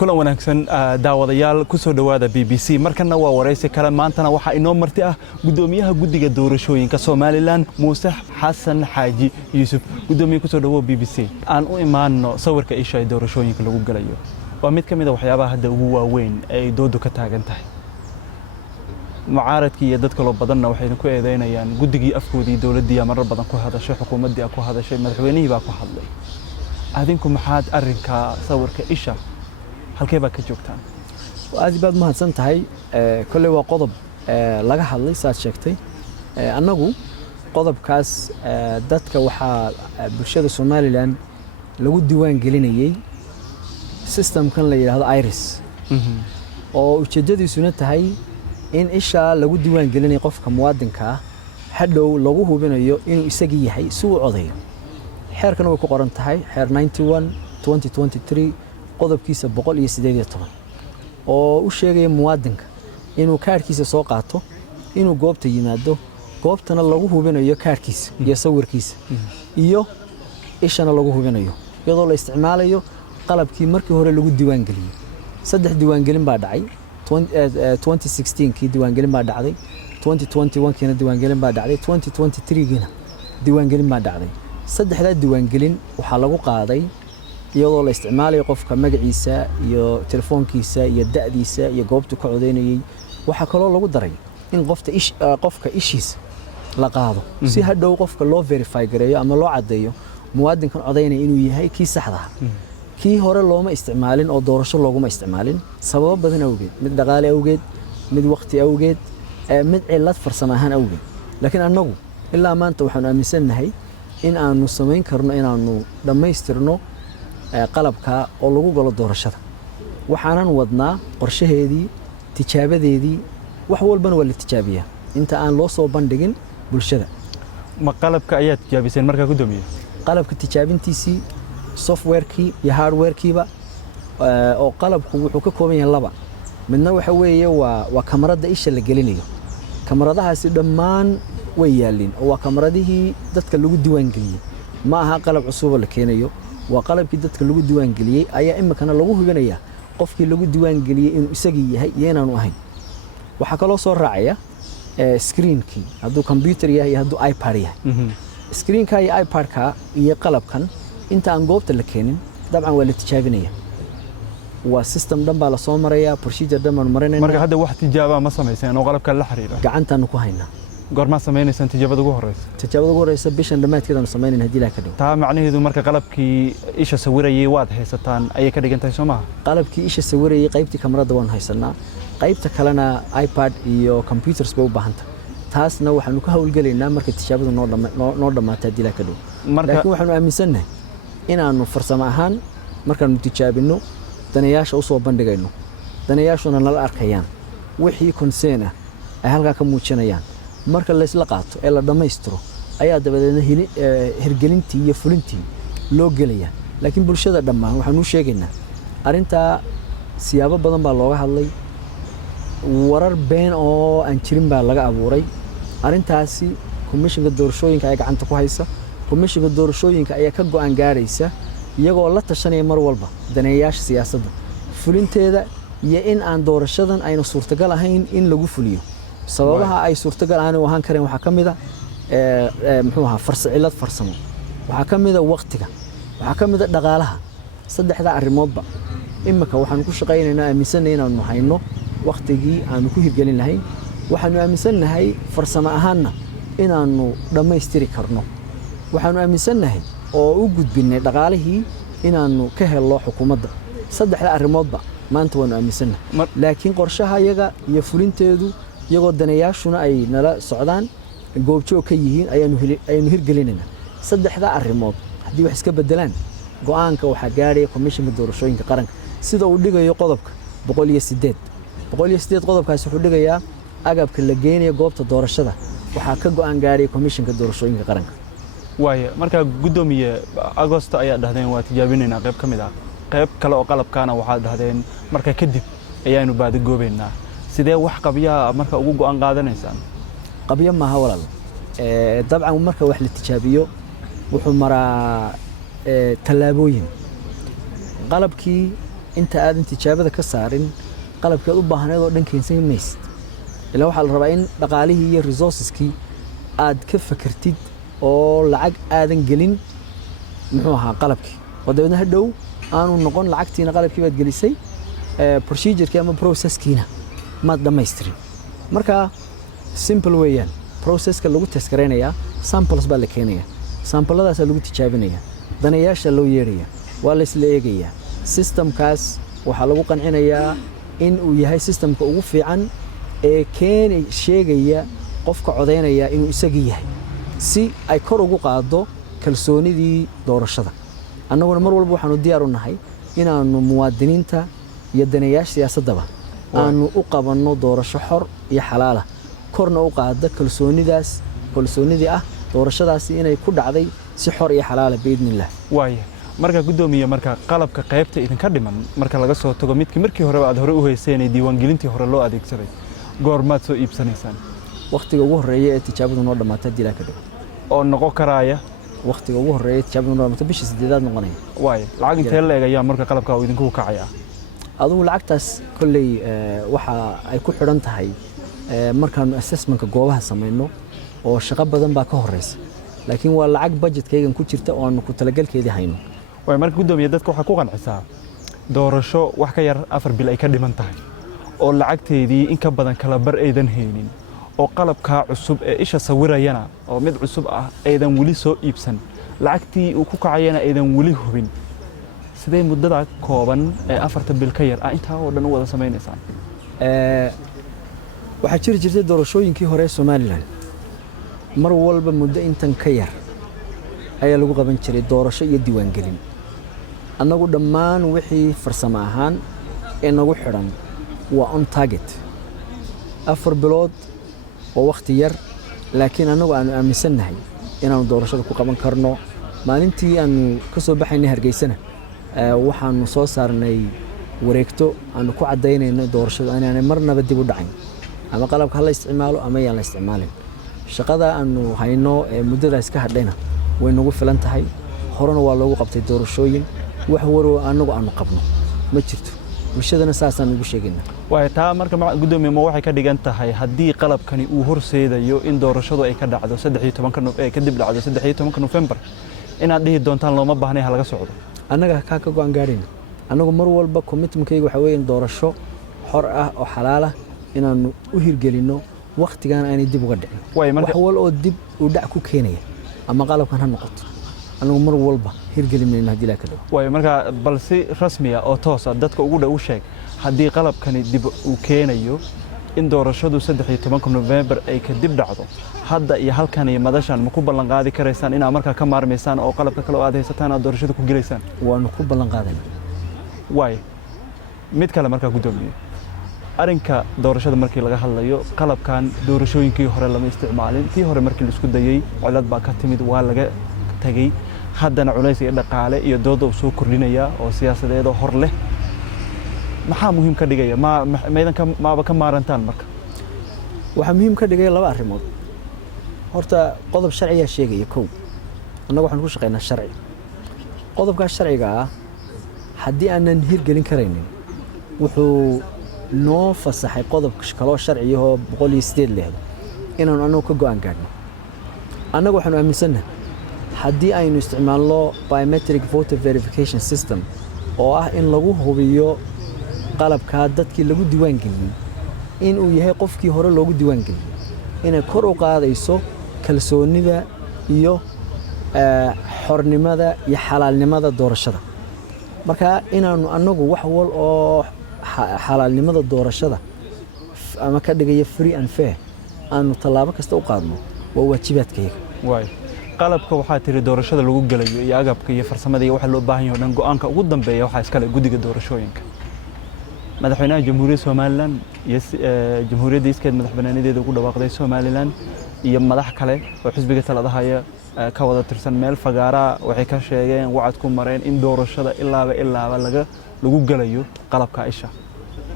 kulan wanaagsan daawadayaal ku soo dhawaada BBC markana waa wareysi kale maantana waxa inoo marti ah gudoomiyaha guddiga doorashooyinka Soomaaliland Muuse Xasan Xaaji Yuusuf gudoomiye ku soo dhawo BBC aan u imaano sawirka isha doorashooyinka lagu galayo waa mid kamid ah waxyaabaha hadda ugu waaweyn ay doodu ka taagan tahay mucaaradkii iyo dadka loo badanna waxay ku eedeynayaan guddigii afkoodii dawladda marar badan ku hadashay xukuumadda ku hadashay madaxweynihii baa ku hadlay adinku maxaad arrinka sawirka isha halkee baa ka joogtaan aad baad mahadsan tahay kulli waa qodob laga hadlay saad sheegtay annagu qodobkaas dadka waxa bulshada Soomaaliland lagu diiwaan gelinayay systemkan la yiraahdo IRIS oo ujeedadiisuna tahay in isha lagu diiwaan gelinayo qofka muwaadinka hadhow lagu hubinayo inuu isagii yahay si uu codeeyo xeerkan way ku qoran tahay xeer 91 2023 qodobkiisa 118 oo u sheegay muwaadinka inuu kaarkiisa soo qaato inuu goobta yimaado goobtana lagu hubinayo kaarkiisa iyo sawirkiisa iyo ishana lagu hubinayo iyadoo la isticmaalayo qalabkii markii hore lagu diiwaan geliyay saddex diiwaan gelin baa dhacay 2016 kii diiwaan gelin baa dhacday 2021 kiina diiwaan gelin baa dhacday 2023 kiina diiwaan gelin baa dhacday saddexda diiwaan gelin waxa lagu qaaday iyadoo la isticmaalayo qofka magaciisa iyo telefoonkiisa iyo da'diisa iyo goobta ka codeynayay waxa kaloo lagu daray in qofka ishiisa la qaado si hadhow qofka loo verify gareeyo ama loo cadeeyo muwaadinkan codeynaya inuu yahay kii saxda ah kii hore looma isticmaalin oo doorasho looguma isticmaalin sababo badan awgeed mid dhaqaale awgeed mid waqti awgeed mid cilad farsamo ahaan awgeed laakiin annagu ilaa maanta waxaan aaminsanahay in aanu samayn karno inaanu dhamaystirno qalabka oo lagu galo doorashada waxaanan wadnaa qorshaheedii tijaabadeedii wax walbana waa la tijaabiyaa inta aan loo soo bandhigin bulshada ma qalabka ayaa tijaabiseen markaa gudoomiye qalabka tijaabintiisii software-kii iyo hardware-kiiba oo qalabku wuxuu ka kooban yahay laba midna waxa weeye waa kamarada isha la gelinayo kamaradahaasi dhammaan way yaalin oo waa kamaradihii dadka lagu diiwaan geliyay ma aha qalab cusub oo la keenayo waa qalabkii dadka lagu diiwaan geliyay ayaa imikana lagu hubinaya qofkii lagu diiwaan geliyay inuu isagii yahay iyo inaanu ahayn waxa kaloo soo raacaya screen-kii hadduu computer yahay hadduu iPad yahay screen-ka iyo iPad-ka iyo qalabkan inta aan goobta la keenin dabcan waa la tijaabinaya waa system dhan baa la soo maraya procedure dhan baan marinayna marka hadda wax tijaaba ma sameyseen oo qalabka la xiriira gacantaan ku haynaa goorma sameynaysan tijaabada ugu horeysa tijaabada ugu horeysa bishan dhamaadkeedana sameynayna hadii la ka dhigo taa macnaheedu marka qalabkii isha sawirayay waad haysataan ayay ka dhigan tahay Soomaha qalabkii isha sawirayay qaybtii kamarada waan haysanaa qaybta kalena iPad iyo computers bay u baahan tahay taasna waxaanu ka hawlgalaynaa marka tijaabadu noo dhamaato hadii la ka dhigo laakiin waxaanu aaminsanahay inaanu farsamo ahaan markaanu tijaabino danayaasha u soo bandhigayno danayaashuna nala arkayaan wixii concern ah ay halka ka muujinayaan marka la isla qaato ee la dhameystiro ayaa dabadeedna hirgelintii iyo fulintii loo gelaya laakiin bulshada dhammaan waxaan u sheegaynaa arinta siyaabo badan baa looga hadlay warar been oo aan jirin baa laga abuuray arintaasi komishanka doorashooyinka ay gacanta ku haysa komishanka doorashooyinka ayaa ka go'aan gaaraysa iyagoo la tashanaya mar walba daneeyaasha siyaasadda fulinteeda iyo in aan doorashadan ayna suurtagal ahayn in lagu fuliyo sababaha ay suurtagal ahaan kareen waxa kamid ah muxuu ahaa farsamada farsamo waxa kamid ah waqtiga waxa kamid ah dhaqaalaha saddexda arimoodba imika waxaan ku shaqaynaynaa aaminsanahay inaanu hayno waqtigii aanu ku hirgelin lahayn waxaanu aaminsanahay farsamo ahaanna inaanu dhamaystiri karno waxaanu aaminsanahay oo u gudbinay dhaqaalihii inaanu ka helno xukuumadda saddexda arimoodba maanta waanu aaminsanahay laakiin qorshaha iyaga iyo fulinteedu iyagoo daneeyaashuna ay nala socdaan goobjoog ka yihiin ayanu hirgelinayna saddexda arimood haddii wax iska bedelaan go'aanka waxa gaaray komishanka doorashooyinka qaranka sida uu dhigayo qodobka 108 qodobkaas wuxuu dhigayaa agabka la geenayo goobta doorashada waxa ka go'aan gaaray komishanka doorashooyinka qaranka waaye marka gudoomiye Agosto ayaa dhahdeen waa tijaabinayna qayb kamid ah qayb kale oo qalabkaana waxa dhahdeen marka kadib ayaanu baad goobeynaa sidee wax qabya marka ugu go'aan qaadanaysaan qabya ma hawlal dabcan marka wax la tijaabiyo wuxuu maraa talaabooyin qalabkii inta aadan tijaabada ka saarin qalabkeed u baahneed oo dhan keensan maysid ilaa waxaa la rabaa in dhaqaalihii iyo resourceskii aad ka fakartid oo lacag aadan gelin muxuu ahaa qalabkii oo dabeedna hadhow aanu noqon lacagtiina qalabkii baad gelisay procedurkii ama processkiina maad dhammaystirin marka simple weeyaan processka lagu testgaraynayaa samples baa la keenayaa sampledaasaa lagu tijaabinayaa danayaasha loo yeedhayaa waa la isla eegayaa systemkaas waxaa lagu qancinayaa in uu yahay systemka ugu fiican ee sheegaya qofka codaynaya inuu isagii yahay si ay kor ugu qaado kalsoonidii doorashada annaguna mar walba waxaanu diyaar u nahay inaanu muwaadiniinta iyo danayaasha siyaasaddaba aanu u qabanno doorasho xor iyo xalaala korna u qaada kalsoonidii ah doorashadaasi inay ku dhacday si xor iyo xalaala biidnillah waaya marka gudoomiye marka qalabka qaybta idinka dhiman marka laga soo tago midkii markii hore aad hore u hayseen diiwaangelintii hore loo adeegsaday goormaad soo iibsanaysaan waqtiga ugu horeeya ee tijaabadu noo dhamaatay dilaa ka dhigo oo noqon karaya waqtiga ugu horeeya tijaabadu noo dhamaatay bishii 8aad noqonaya waaya lacag intee la eegaya marka qalabka uu idinku kacaya adigu lacagtaas kulley waxa ay ku xidhan tahay markaanu assessmentka goobaha sameeyno oo shaqo badan baa ka horeysa laakiin waa lacag budgetkaygan ku jirta oo aanu ku talagalkeedii hayno way marka gudoomiye dadka waxa ku qancisaa doorasho wax ka yar 4 bil ay ka dhiman tahay oo lacagteedii in ka badan kala bar aydan haynin oo qalabka cusub ee isha sawirayana oo mid cusub ah aydan wali soo iibsan lacagtii uu ku kacayana aydan wali hubin sidee muddada kooban ee 4 bil ka yar inta oo dhan u wada sameynaysan waxa jirtay doorashooyinkii hore Soomaaliland mar walba muddo intan ka yar ayaa lagu qaban jiray doorasho iyo diiwaangelin annagu dhammaan wixii farsamo ahaan ee nagu xiran waa on target 4 bilood oo waqti yar laakiin annagu aanu aaminsanahay inaanu doorashada ku qaban karno maalintii aanu ka soo baxaynay Hargeysana waxaanu soo saarnay wareegto aanu ku cadeynayno doorashada inaanay marnaba dib u dhacin ama qalabka la isticmaalo ama yaan la isticmaalin shaqada aanu hayno ee muddadaas ka hadhayna way nagu filan tahay horena waa loogu qabtay doorashooyin wax waro anagu aanu qabno ma jirto bulshadana saasaan ugu sheegaynaa way taa marka gudoomiye ma waxay ka dhigan tahay haddii qalabkani uu horseedayo in doorashadu ay ka dhacdo 13 kadib dhacdo 13 November inaad dhihi doontaan looma baahnay ha laga socdo annaga ka go'aan gaarina annagu mar walba commitmentkayga waxa weeyaan doorasho xor ah oo xalaal ah inaanu u hirgelino waqtigan aanay dib uga dhicin wax wal oo dib u dhac ku keenaya ama qalabkan ha noqoto anagu mar walba hirgelinayna hadii la kala way marka balsi rasmi ah oo toos ah dadka ugu dhow sheeg hadii qalabkani dib u keenayo in doorashadu 13 November ay ka dib dhacdo hadda iyo halkan iyo madashan ma ku ballan qaadi kareysaan in marka ka maarmeysaan oo qalabka kale oo aad haysataan aad doorashada ku gileysaan waanu ku ballan qaadana way mid kale marka gudoomiye arinka doorashada markii laga hadlayo qalabkan doorashooyinkii hore lama isticmaalin tii hore markii la isku dayay cilad baa ka timid waa laga tagay haddana culays iyo dhaqaale iyo dood uu soo kordhinaya oo siyaasadeed oo hor leh maxaa muhiim ka dhigaya meedanka maaba ka maarantaan marka waxa muhiim ka dhigaya laba arrimood horta qodob sharciga sheegaya kow annagu waxaan ku shaqeynaa sharci qodobka sharciga ah haddii aanan hirgelin karaynin wuxuu noo fasaxay qodobka kale oo sharci ah oo 108 leh inaanu anagu ka go'aan gaarno annagu waxaanu aaminsanahay haddii aynu isticmaalno biometric voter verification system oo ah in lagu hubiyo qalabka dadkii lagu diiwaan geliyay in uu yahay qofkii hore loogu diiwaan geliyay inay kor u qaadayso kalsoonida iyo xornimada iyo xalaalnimada doorashada marka inaanu anagu wax wal oo xalaalnimada doorashada ama ka dhigaya free and fair aanu talaabo kasta u qaadno waa waajibaadkayga way qalabka waxa tiri doorashada lagu galayo iyo agabka iyo farsamada iyo waxa loo baahan yahay dhan go'aanka ugu dambeeya waxa iska leh gudiga doorashooyinka madaxweynaha jamhuuriyadda Soomaaliland iyo jamhuuriyadda iskeed madaxbanaanedeeda ugu dhawaaqday Soomaaliland iyo madax kale oo xisbiga talada haya ka wada tirsan meel fagaara waxay ka sheegeen wacad ku mareen in doorashada ilaaba lagu galayo qalabka isha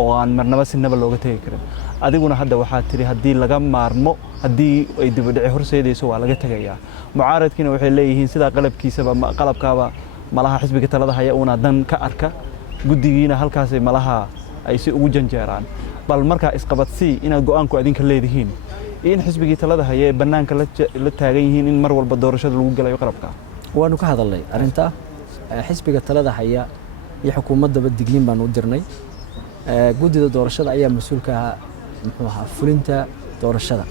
oo aan marnaba sinaba looga tagi karin adiguna hadda waxa tiri hadii laga maarmo hadii ay dib u dhici horseedayso waa laga tagayaa mucaaradkiina waxay leeyihiin sida qalabkaaba malaha xisbiga talada haya una dan ka arka guddigiina halkaasay malaha ay si ugu janjeeraan bal markaa isqabadsii inaad go'aanku adinka leedihiin in xisbigii talada haya ee bannaanka la taagan yihiin in mar walba doorashada lagu galayo qarabka waanu ka hadalnay arrintaa xisbiga talada haya iyo xukuumaddaba digniin baanu u dirnay guddida doorashada ayaa mas-uulka ahaa fulinta doorashada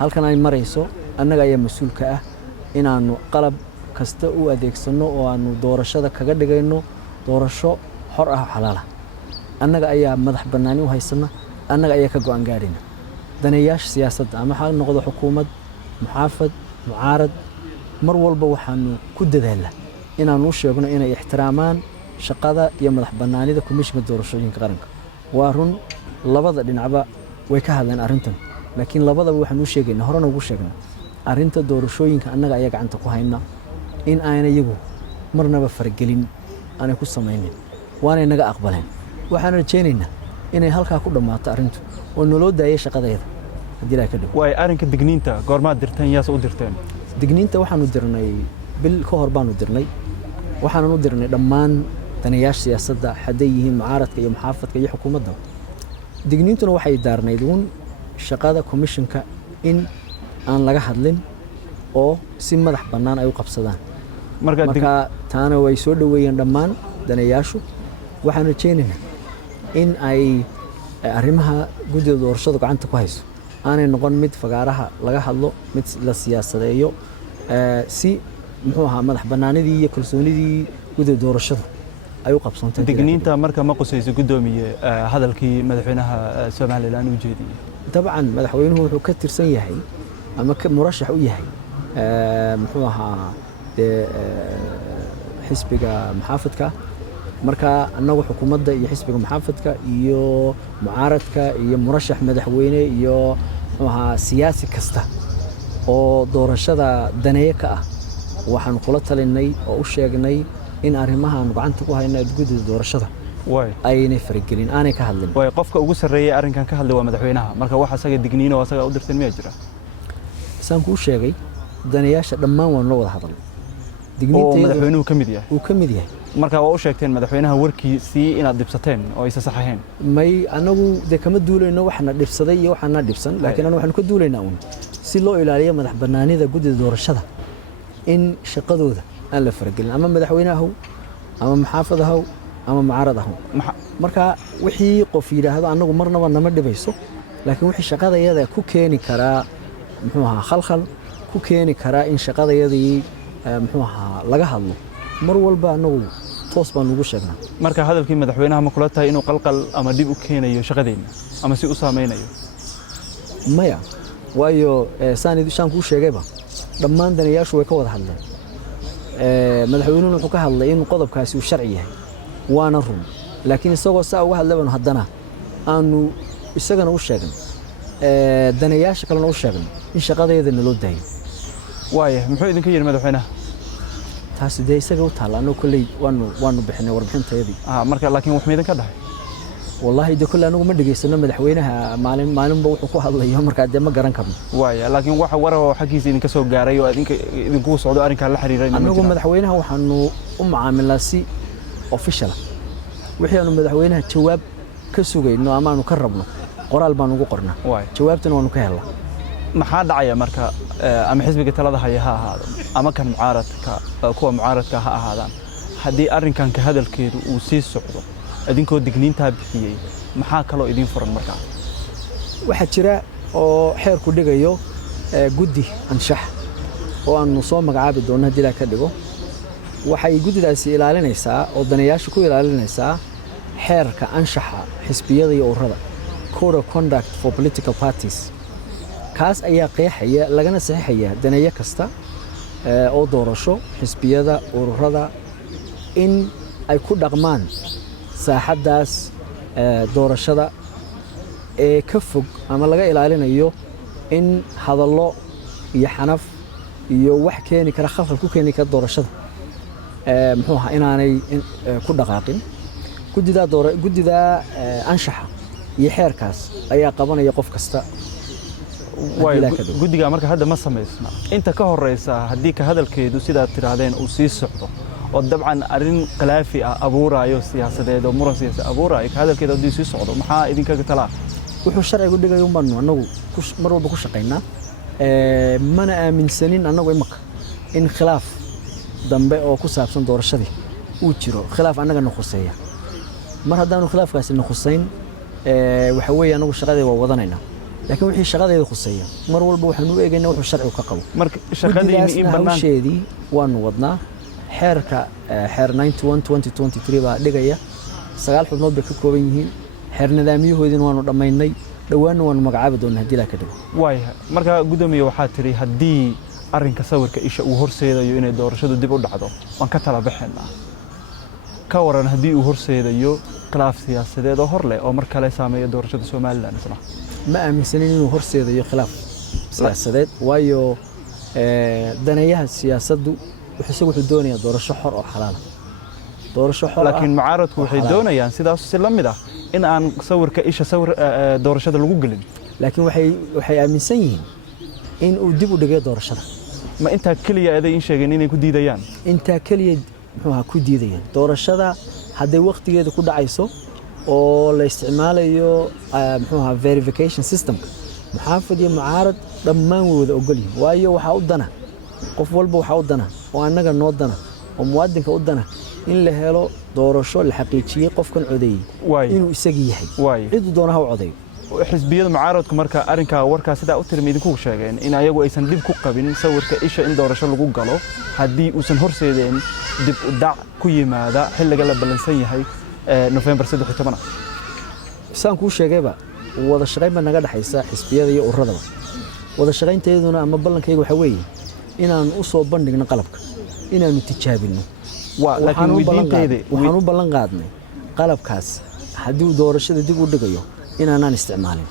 halkan ay marayso annaga ayaa mas-uulka ah inaannu qalab kasta u adeegsanno oo aanu doorashada kaga dhigayno doorasho xor ah oo xalaal ah annaga ayaa madax bannaani u haysana annaga ayaa ka go'aan gaadhayna daneeyaasha siyaasadda ama ha noqdo xukuumad muxaafad mucaarad mar walba waxaanu ku dadaalnaa inaannu u sheegno inay ixtiraamaan shaqada iyo madax bannaanida komishinka doorashooyinka qaranka waa run labada dhinacba way ka hadleen arrintan laakiin labadaba waxaan u sheegaynaa horena ugu sheegnaa arrinta doorashooyinka annaga ayaa gacanta ku hayna in ayna iyagu marnaba faragelin aanay ku samaynin waanay naga aqbaleen waxaan rajaynaynaa inay halkaa ku dhammaato arrintu oo naloo daayay shaqadeeda haddii ilaahay ka dhigo waay arrinka digniinta goormaad dirteen yaase u dirteen digniinta waxaanu dirnay bil ka hor baanu dirnay waxaanan u dirnay dhammaan daneeyaasha siyaasadda hadday yihiin mucaaradka iyo muxaafadka iyo xukuumadda digniintuna waxay daarnayd uun shaqada komishinka in aan laga hadlin oo si madax bannaan ay u qabsadaan marka taana way soo dhoweeyeen dhammaan daneeyaashu waxaan rajaynaynaa in ay arrimaha guddida doorashadu gacanta ku hayso aanay noqon mid fagaaraha laga hadlo mid la siyaasadeeyo si muxuu ahaa madax bannaanidii iyo kalsoonidii guddida doorashadu ay u qabsantay digniinta marka ma qusayso guddoomiye hadalkii madaxweynaha Soomaaliland u jeediyay dabcan madaxweynuhu wuxuu ka tirsan yahay ama murashax u yahay muxuu ahaa xisbiga muxaafadka marka annagu xukuumadda iyo xisbiga muxaafadka iyo mucaaradka iyo murashax madaxweyne iyo muxuu ahaa siyaasi kasta oo doorashada daneeye ka ah waxaan kula talinay oo u sheegnay in arrimahan gacanta ku hayna guddida doorashada aynay faragelin aanay ka hadlin way qofka ugu sarreeyay arrinkan ka hadlay waa madaxweynaha marka wax asaga digniino asaga u dirteen miyaa jira saan kuu sheegay daneeyaasha dhammaan waan la wada hadalnay digniinta madaxweynuhu ka mid yahay uu ka mid yahay marka waa u sheegteen madaxweynaha warkiisii inaad dhibsateen oo aysan sax ahayn may anagu de kama duulayno waxna dhibsaday iyo waxna dhibsan laakiin anagu waxaan ka duulaynaa uun si loo ilaaliyo madax bannaanida guddida doorashada in shaqadooda aan la faragelin ama madaxweynaha ama muxaafadaha ama mucaaradaha marka wixii qof yiraahdo anagu marnaba nama dhibayso laakiin wixii shaqadayada ku keeni karaa muxuu ahaa khalkhal ku keeni karaa in shaqadayadii muxuu ahaa laga hadlo mar walba anagu toos baan ugu sheegnaa marka hadalkii madaxweynaha ma kula tahay inuu qalqal ama dib u keenayo shaqadeena ama si u saameynayo maya waayo saan kuu sheegayba dhammaan daneeyaashu way ka wada hadleen madaxweynuhu wuxuu ka hadlay in qodobkaasi uu sharci yahay waana run laakiin isagoo saa uga hadlayban haddana aanu isagana u sheegnay daneeyaasha kalena u sheegnay in shaqadeeda naloo daayo waaya muxuu idinka yidhi madaxweynaha taasi dee isaga u taalla annagu kolley waanu bixinay warbixintayadii marka laakiin wax ma idinka dhahay والله de kule anagu ma dhageysano madaxweynaha maalinba wuxuu ku hadlayo markaa dee ma garan karno waaya laakiin waxa war oo xaqiisa idinka soo gaaray oo idinku socdo arrinka la xiriiray anagu madaxweynaha waxaanu u macaamilnaa si official wixii aanu madaxweynaha jawaab ka sugayno ama aanu ka rabno qoraal baan ugu qornaa jawaabtana waanu ka helnaa maxaa dhacaya marka ama xisbiga talada haya ha ahaado ama kan mucaaradka kuwa mucaaradka ha ahaadaan haddii arrinkan ka hadalkeedu uu sii socdo adinkoo digniintaa bixiyey maxaa kaloo idiin furan markaa waxaa jira oo xeerku dhigayo guddi anshax oo aanu soo magacaabi doonno haddii ilaa ka dhigo waxay guddidaasi ilaalinaysaa oo daneeyaasha ku ilaalinaysaa xeerka anshaxa xisbiyada iyo ururada code of conduct for political parties kaas ayaa qeexaya lagana saxiixaya daneeyo kasta oo doorasho xisbiyada ururada in ay ku dhaqmaan saaxaddaas doorashada ee ka fog ama laga ilaalinayo in hadallo iyo xanaf iyo wax keeni kara khalkhal ku keeni kara doorashada muxuu ahaa inaanay ku dhaqaaqin guddidaa anshaxa iyo xeerkaas ayaa qabanaya qof kasta guddiga marka hadda ma samaysna inta ka horeysa haddii ka hadalkeedu sidaad tidhaahdeen uu sii socdo oo dabcan arrin khilaafi ah abuurayo siyaasadeed oo muran siyaasadeed abuurayo ka hadalkeeda haddii sii socdo maxaa idinkaga talaa wuxuu sharcigu dhigay un baanu annagu mar walba ku shaqaynaa mana aaminsanin annagu imaka in khilaaf dambe oo ku saabsan doorashadii uu jiro khilaaf annaga na khuseeya mar haddaanu khilaafkaasi na khusayn waxa weeye annagu shaqadeeda waa wadanaynaa laakiin wixii shaqadeeda khuseeya mar walba waxaanu u eegaynaa wuxuu sharcigu ka qabo marka shaqadiina in bannaan hawsheedii waanu wadnaa xeerka xeer 91/2023 baa dhigaya 9 xubnood bay ka kooban yihiin xeer nidaamyahoodina waanu dhammaynay dhawaanna waanu magacaabi doonaa haddii la ka dhigo waaya marka gudoomiye waxaa tiri haddii arrinka sawirka isha uu horseedayo inay doorashadu dib u dhacdo waan ka tala baxaynaa ka waran haddii uu horseedayo khilaaf siyaasadeed oo hor leh oo mar kale saameeya doorashada Somaliland isna ma aaminsanin inuu horseedayo khilaaf siyaasadeed waayo daneeyaha siyaasaddu wuxuu doonayaa doorasho xor oo xalaal doorasho xor laakiin mucaaradku waxay doonayaan sidaas si la mid ah in aan sawirka isha sawir doorashada lagu gelin laakiin waxay aaminsan yihiin in uu dib u dhigay doorashada ma inta kaliya ay in sheegeen inay ku diidayaan inta kaliya ku diidayaan doorashada hadday waqtigeeda ku dhacayso oo la isticmaalayo verification system muxaafid iyo mucaarad dhammaan wada ogol yihiin waayo waxa u dana qof walba waxa u dana oo annaga noo dana oo muwaadinka u dana in la helo doorasho la xaqiijiyay qofkan codeeyay inuu isaga yahay cid doonaha u codeeyo xisbiyada mucaaradku marka arrinka warka sida u tirmidin ku sheegeen in ayagu aysan dib ku qabin sawirka isha in doorasho lagu galo haddii uusan horseedeen dib u dhac ku yimaada xilliga la balansan yahay November 13 saan ku sheegayba wada shaqayn ba naga dhaxaysa xisbiyada iyo ururada wada shaqaynteeduna ama ballankayga waxa weeye inaan u soo bandhigno qalabka inaanu tijaabino laakiin waxaan u ballan qaadnay qalabkaas haddii doorashada dib u dhigayo inaanaan isticmaalin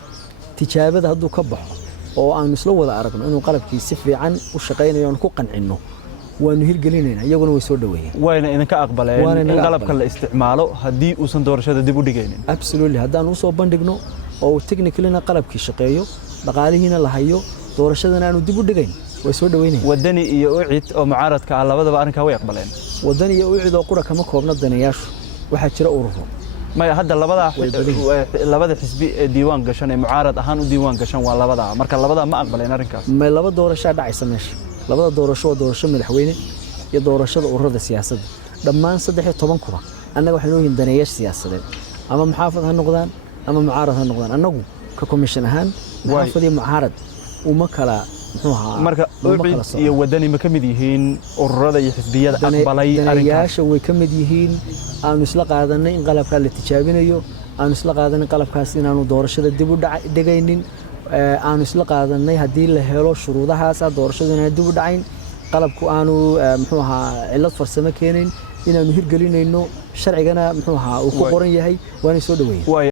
tijaabada hadduu ka baxo oo aanu isla wada aragno inuu qalabkii si fiican u shaqaynayo aan ku qancino waanu hirgelinaynaa iyaguna way soo dhaweeyeen wayna idinka aqbaleen in qalabka la isticmaalo haddii uusan doorashada dib u dhigaynin absolutely haddaan u soo bandhigno oo technically qalabkii shaqeeyo dhaqaalihiina la hayo doorashadana aanu dib u dhigayn way soo dhaweynayaan wadani iyo ucid oo mucaaradka ah labadaba arrinka way aqbaleen wadani iyo ucid oo qura kama koobna daneeyaashu waxaa jira ururo ma hadda labada xisbi ee diiwaan gashan ee mucaarad ahaan u diiwaan gashan waa labada marka labada ma aqbaleen arrinkaas ma laba doorasho dhacaysa meesha labada doorasho waa doorasho madaxweyne iyo doorashada ururada siyaasadda dhammaan 13 kuba annaga waxaan ooyin daneeyash siyaasadeed ama muxaafid ha noqdaan ama mucaarad ha noqdaan annagu ka commission ahaan muxaafid iyo mucaarad uma kala marka ucid iyo wadani ma kamid yihiin ururada iyo xisbiyada aqbalay arrinkaas way kamid yihiin aanu isla qaadanay in qalabka la tijaabinayo aanu isla qaadanay qalabkaas inaanu doorashada dib u dhigaynin aanu isla qaadanay haddii la helo shuruudahaas doorashada inaan dib u dhacayn qalabku aanu cilad farsamo keenin inaanu hirgelinayno sharcigana uu ku qoran yahay waana soo dhaweeyay